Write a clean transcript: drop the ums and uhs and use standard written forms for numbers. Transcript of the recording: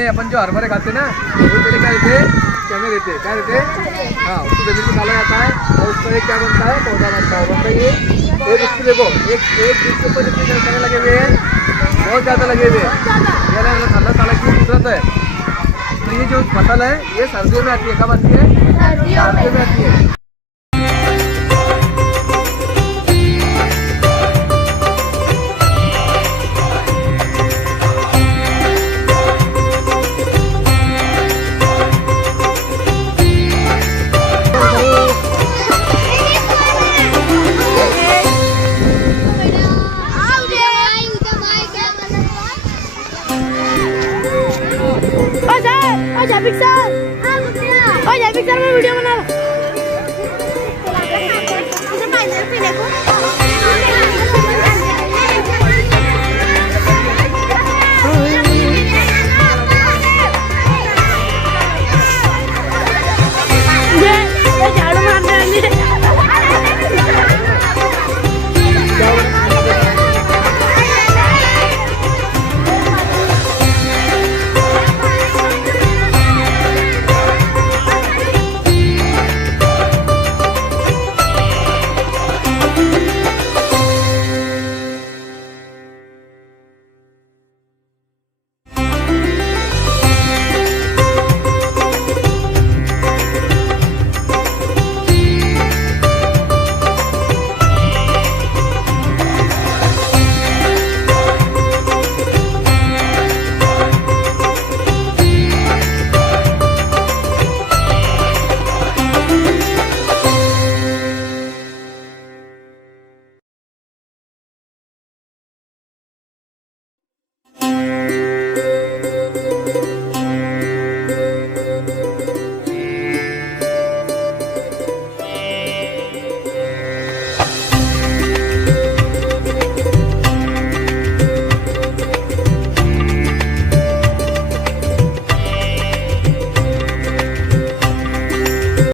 दाने अपन जो हरभरे खाते ना वो पहले क्या देते हैं, चने देते, क्या देते, हाँ उसको जमीन में डाला जाता है और उसका एक क्या बनता है, पौधा बनता है। बनता ये एक उसको देखो एक बीज के ऊपर जितने चने लगे हुए हैं बहुत ज़्यादा लगे हुए हैं। ये अल्लाह ताला की कुदरत है। तो ये जो फसल है ये सर्दियों में आती है। कब आती है, सर्दियों में आती है। पिक्चर में वीडियो बना।